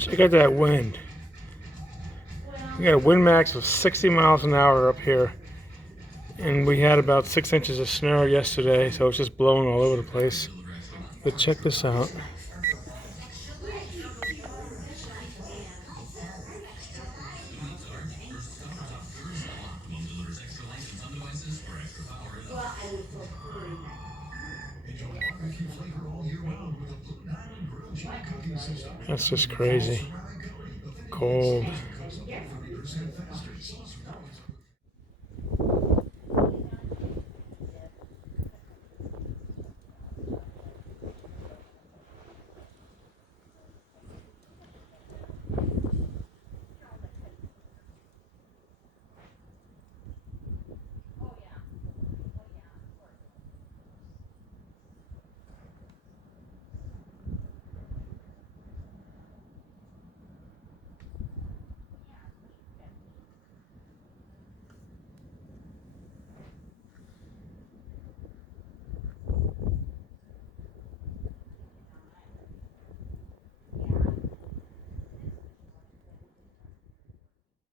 Check out that wind. We got a wind max of 60 miles an hour up here. And we had about 6 inches of snow yesterday, so it's just blowing all over the place. But check this out. That's just crazy. Cold.